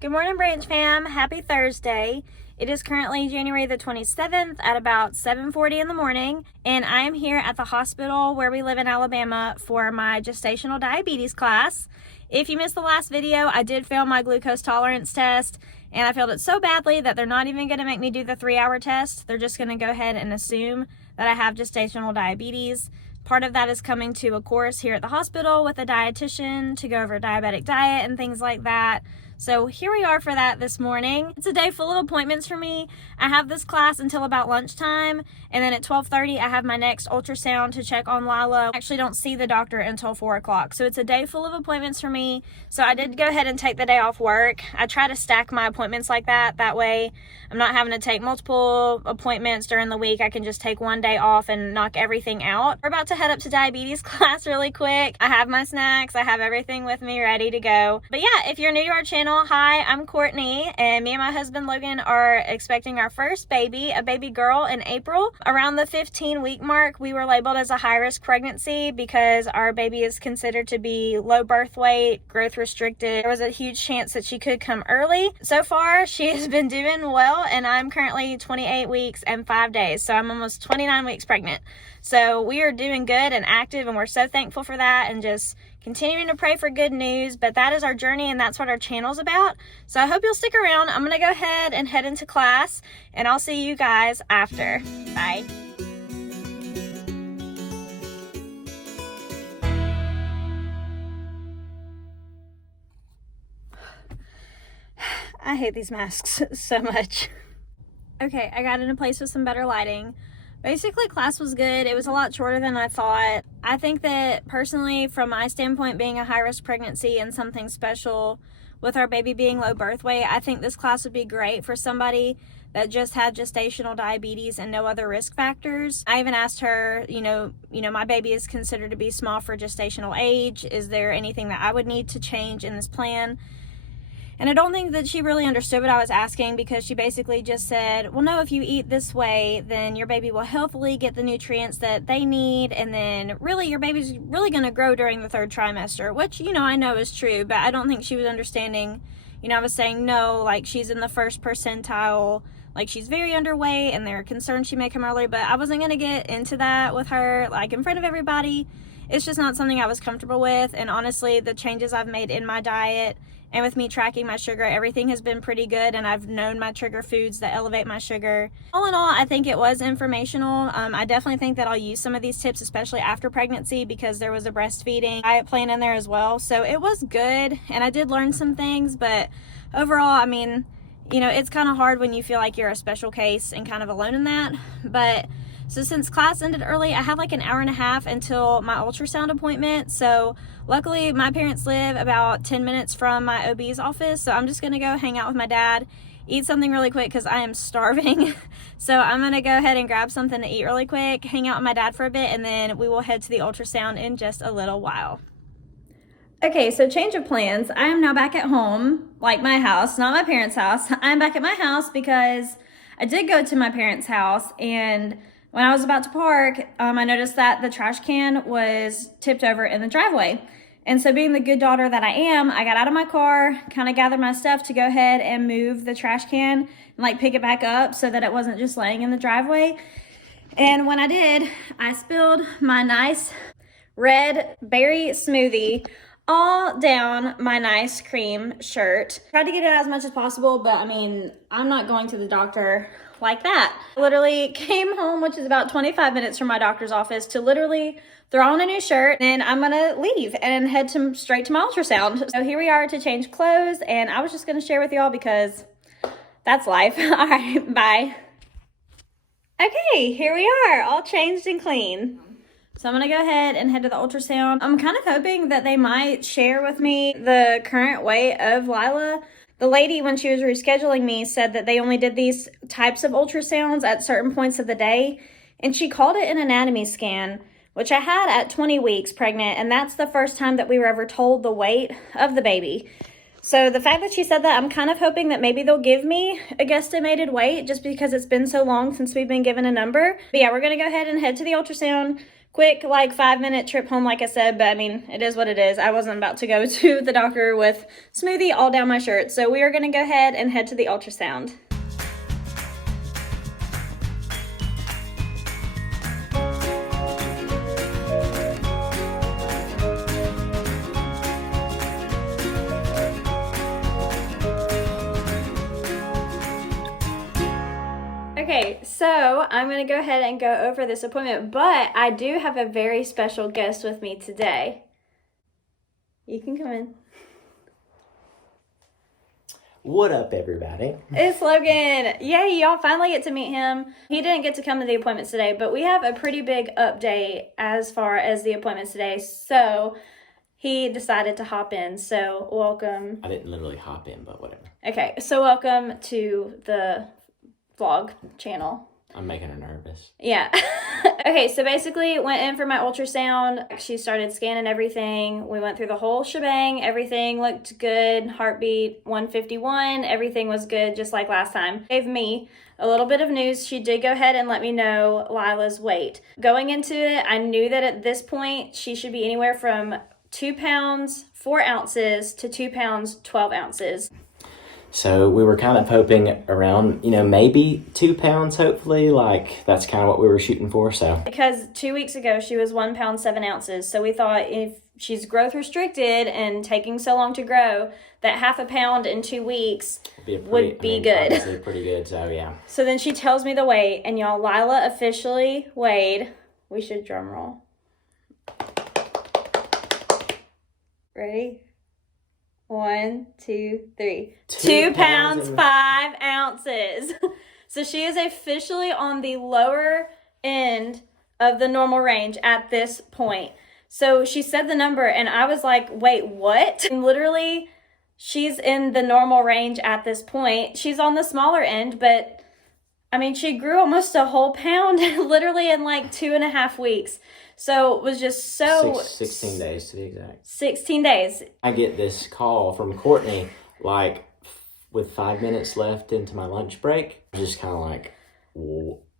Good morning, Branch fam. Happy Thursday. It is currently January the 27th at about 7:40 in the morning, and I am here at the hospital where we live in Alabama for my gestational diabetes class. If you missed the last video, I did fail my glucose tolerance test, and I failed it so badly that they're not even going to make me do the 3-hour test. They're just going to go ahead and assume that I have gestational diabetes. Part of that is coming to a course here at the hospital with a dietitian to go over diabetic diet and things like that. So here we are for that this morning. It's a day full of appointments for me. I have this class until about lunchtime, and then at 12:30 I have my next ultrasound to check on Lila. I actually don't see the doctor until 4 o'clock. So it's a day full of appointments for me. So I did go ahead and take the day off work. I try to stack my appointments like that. That way I'm not having to take multiple appointments during the week. I can just take one day off and knock everything out. We're about to head up to diabetes class really quick. I have my snacks. I have everything with me ready to go. But yeah, if you're new to our channel, hi, I'm Courtney, and me and my husband Logan are expecting our first baby, a baby girl, in April. Around the 15-week mark, we were labeled as a high-risk pregnancy because our baby is considered to be low birth weight, growth restricted. There was a huge chance that she could come early. So far, she has been doing well, and I'm currently 28 weeks and 5 days, so I'm almost 29 weeks pregnant. So we are doing good and active, and we're so thankful for that, and just continuing to pray for good news. But that is our journey, and that's what our channel's about. So I hope you'll stick around. I'm gonna go ahead and head into class, and I'll see you guys after. Bye. I hate these masks so much. Okay, I got in a place with some better lighting. Basically, class was good. It was a lot shorter than I thought. I think that personally, from my standpoint, being a high-risk pregnancy and something special with our baby being low birth weight, I think this class would be great for somebody that just had gestational diabetes and no other risk factors. I even asked her, you know, my baby is considered to be small for gestational age. Is there anything that I would need to change in this plan? And I don't think that she really understood what I was asking, because she basically just said, well, no, if you eat this way, then your baby will healthily get the nutrients that they need, and then really your baby's really going to grow during the 3rd trimester, which, I know is true, but I don't think she was understanding. I was saying, no, like, she's in the 1st percentile, like, she's very underweight, and they're concerned she may come early, but I wasn't going to get into that with her, like, in front of everybody. It's just not something I was comfortable with, and honestly, the changes I've made in my diet and with me tracking my sugar, everything has been pretty good, and I've known my trigger foods that elevate my sugar. All in all, I think it was informational. I definitely think that I'll use some of these tips, especially after pregnancy, because there was a breastfeeding diet plan in there as well. So it was good, and I did learn some things, but overall, I mean, it's kind of hard when you feel like you're a special case and kind of alone in that. But so since class ended early, I have like an hour and a half until my ultrasound appointment. So luckily my parents live about 10 minutes from my OB's office. So I'm just gonna go hang out with my dad, eat something really quick because I am starving. So I'm gonna go ahead and grab something to eat really quick, hang out with my dad for a bit, and then we will head to the ultrasound in just a little while. Okay, so change of plans. I am now back at home, like my house, not my parents' house. I'm back at my house because I did go to my parents' house, and when I was about to park, I noticed that the trash can was tipped over in the driveway. And so being the good daughter that I am, I got out of my car, kind of gathered my stuff to go ahead and move the trash can and like pick it back up so that it wasn't just laying in the driveway. And when I did, I spilled my nice red berry smoothie all down my nice cream shirt. Tried to get it as much as possible, but I mean, I'm not going to the doctor like that. I literally came home, which is about 25 minutes from my doctor's office, to literally throw on a new shirt, and I'm gonna leave and head straight to my ultrasound. So here we are to change clothes, and I was just gonna share with y'all because that's life. All right, bye. Okay, here we are, all changed and clean. So I'm gonna go ahead and head to the ultrasound. I'm kind of hoping that they might share with me the current weight of Lila. The lady, when she was rescheduling me, said that they only did these types of ultrasounds at certain points of the day, and she called it an anatomy scan, which I had at 20 weeks pregnant, and that's the first time that we were ever told the weight of the baby. So the fact that she said that, I'm kind of hoping that maybe they'll give me a guesstimated weight just because it's been so long since we've been given a number. But yeah, we're gonna go ahead and head to the ultrasound, quick, like 5-minute trip home, like I said, but I mean, it is what it is. I wasn't about to go to the doctor with smoothie all down my shirt. So we are going to go ahead and head to the ultrasound. Okay, so I'm going to go ahead and go over this appointment, but I do have a very special guest with me today. You can come in. What up, everybody? It's Logan. Yay, y'all finally get to meet him. He didn't get to come to the appointments today, but we have a pretty big update as far as the appointments today, so he decided to hop in, so welcome. I didn't literally hop in, but whatever. Okay, so welcome to the vlog channel. I'm making her nervous. Yeah. Okay, so basically went in for my ultrasound. She started scanning everything. We went through the whole shebang. Everything looked good. Heartbeat 151. Everything was good, just like last time. Gave me a little bit of news. She did go ahead and let me know Lila's weight. Going into it, I knew that at this point she should be anywhere from 2 pounds 4 ounces to 2 pounds 12 ounces. So we were kind of hoping around, maybe 2 pounds, hopefully. Like, that's kind of what we were shooting for, so. Because 2 weeks ago, she was 1 pound 7 ounces. So we thought if she's growth restricted and taking so long to grow, that half a pound in 2 weeks would be good. Honestly, pretty good, so yeah. So then she tells me the weight, and y'all, Lila officially weighed. We should drum roll. Ready? 1, 2, 3. 2 pounds 5 ounces. So she is officially on the lower end of the normal range at this point. So she said the number and I was like, wait, what? And literally, she's in the normal range at this point. She's on the smaller end, but I mean, she grew almost a whole pound literally in like 2.5 weeks. So it was just so... 16 days to be exact. 16 days. I get this call from Courtney, like, with 5 minutes left into my lunch break. Just kind of like,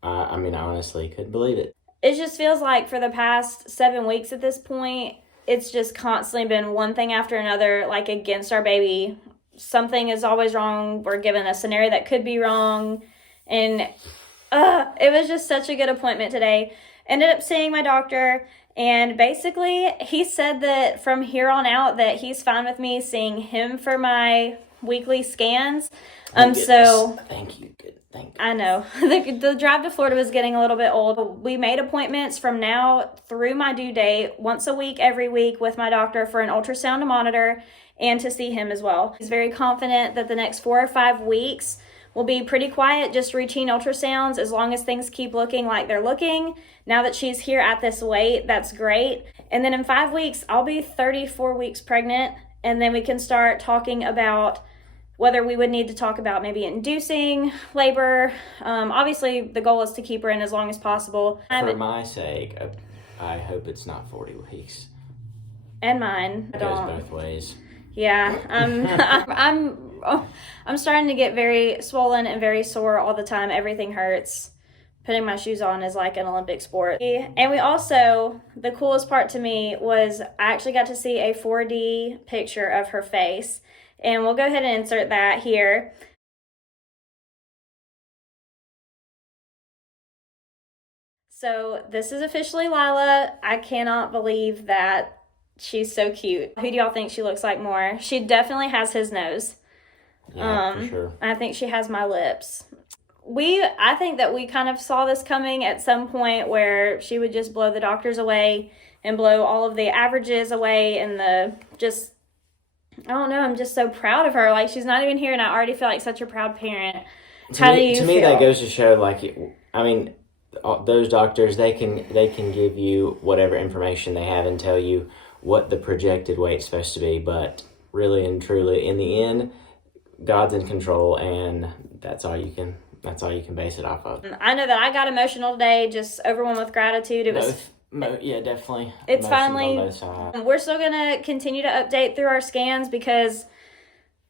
I honestly couldn't believe it. It just feels like for the past 7 weeks at this point, it's just constantly been one thing after another, like, against our baby. Something is always wrong. We're given a scenario that could be wrong. And it was just such a good appointment today. Ended up seeing my doctor, and basically he said that from here on out that he's fine with me seeing him for my weekly scans. So thank you. Good. Thank you. I know the drive to Florida was getting a little bit old. We made appointments from now through my due date once a week, every week with my doctor for an ultrasound to monitor and to see him as well. He's very confident that the next 4 or 5 weeks will be pretty quiet, just routine ultrasounds as long as things keep looking like they're looking. Now that she's here at this weight, that's great. And then in 5 weeks, I'll be 34 weeks pregnant, and then we can start talking about whether we would need to talk about maybe inducing labor. Obviously, the goal is to keep her in as long as possible. For my sake, I hope it's not 40 weeks. And mine. It goes both ways. Yeah, I'm starting to get very swollen and very sore all the time. Everything hurts. Putting my shoes on is like an Olympic sport. And we also, the coolest part to me was I actually got to see a 4D picture of her face. And we'll go ahead and insert that here. So this is officially Lila. I cannot believe that she's so cute. Who do y'all think she looks like more? She definitely has his nose. Yeah, for sure. I think she has my lips. I think that we kind of saw this coming at some point where she would just blow the doctors away and blow all of the averages away and I don't know, I'm just so proud of her. Like, she's not even here and I already feel like such a proud parent. How do you feel? To me, that goes to show, those doctors, they can give you whatever information they have and tell you what the projected weight's supposed to be, but really and truly, in the end, God's in control, and that's all you can base it off of. I know that I got emotional today, just overwhelmed with gratitude. It was yeah, definitely. It's finally. We're still gonna continue to update through our scans because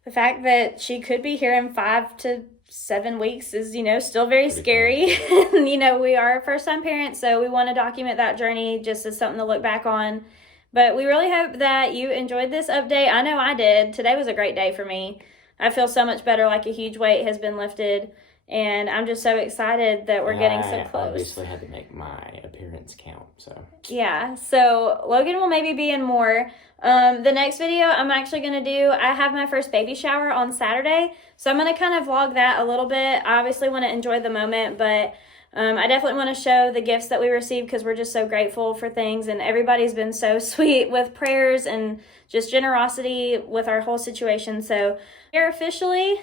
The fact that she could be here in 5 to 7 weeks is, still very scary. We are first-time parents, so we want to document that journey just as something to look back on. But we really hope that you enjoyed this update. I know I did. Today was a great day for me. I feel so much better, like a huge weight has been lifted. And I'm just so excited that we're getting so close. I obviously had to make my appearance count, so. Yeah, so Logan will maybe be in more. The next video I'm actually going to do, I have my first baby shower on Saturday. So I'm going to kind of vlog that a little bit. I obviously want to enjoy the moment, but I definitely want to show the gifts that we received because we're just so grateful for things. And everybody's been so sweet with prayers and just generosity with our whole situation. So we're officially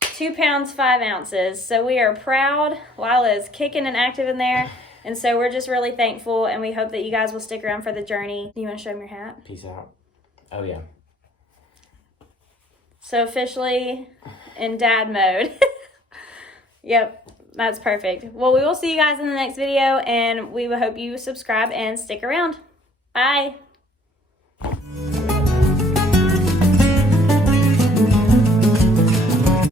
2 pounds, 5 ounces. So we are proud. Lila is kicking and active in there. And so we're just really thankful, and we hope that you guys will stick around for the journey. You want to show them your hat? Peace out. Oh, yeah. So officially in dad mode. Yep, that's perfect. Well, we will see you guys in the next video, and we will hope you subscribe and stick around. Bye.